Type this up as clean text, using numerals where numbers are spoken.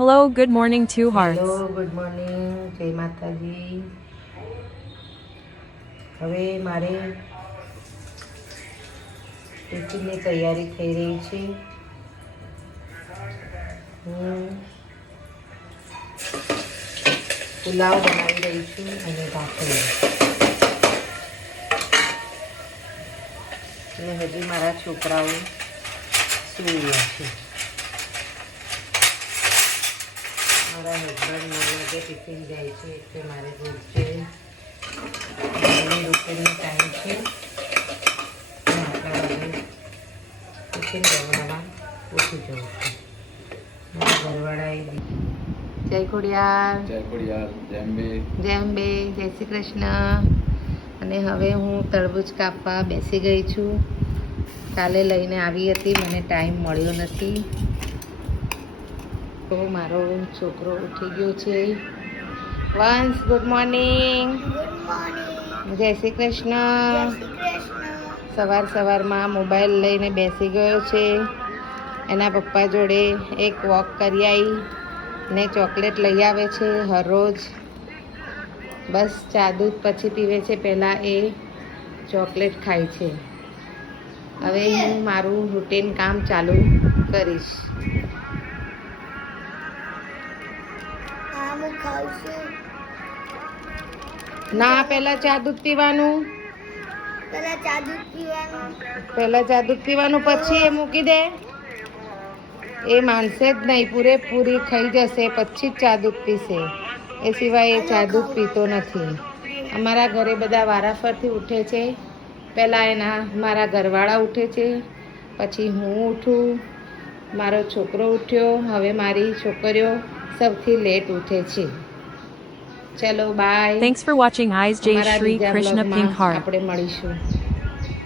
Hello, good morning, Two Hearts. Hello good morning, જય માતાજી. હવે મારે ટિફિનની તૈયારી થઈ રહી છે. હું પુલાવ બનાવી રહી છું અને ભાખરી. અને હજી મારા છોકરાઓ સૂઈ રહ્યા છે. મારા હસબન્ડ 9 વાગે ટિફિન જાય છે એટલે મારે રોજે રૂટીનનો ટાઈમ છે. આટલા વાગે ટિફિન બનાવવા ઉઠી જવું છું. મારા ઘરવાળાએ જય ખોડિયાર, જેમ બે, જય શ્રી કૃષ્ણ. અને હવે હું તરબૂચ કાપવા બેસી ગઈ છું. કાલે લઈને આવી હતી, મને ટાઈમ મળ્યો નથી. તો મારો છોકરો ઉઠી ગયો છે. વંશ, ગુડ મોર્નિંગ. જય શ્રી કૃષ્ણ. સવારમાં મોબાઈલ લઈને બેસી ગયો છે. એના પપ્પા જોડે એક વોક કરી આવી ને ચોકલેટ લઈ આવે છે હરરોજ. બસ ચા દૂધ પછી પીવે છે, પહેલાં એ ચોકલેટ ખાય છે. હવે હું મારું રૂટીન કામ ચાલુ કરીશ. ના, પહેલા ચા દૂધ પીવાનું, પછી એ મૂકી દે. એ માનશે જ નહીં, પૂરેપૂરી ખાઈ જશે પછી જ ચા દૂધ પીશે. એ સિવાય એ ચા દૂધ પીતો નથી. અમારા ઘરે બધા વારાફરથી ઉઠે છે. પહેલાં મારા ઘરવાળા ઉઠે છે, પછી હું ઉઠું, મારો છોકરો ઉઠ્યો, હવે મારી છોકરીઓ સૌથી લેટ ઉઠે છે. ચલો by. Thanks for watching Eyes J અમારા Shri બીજા Krishna બ્લોગમાં Pink Heart. આપણે મળીશું.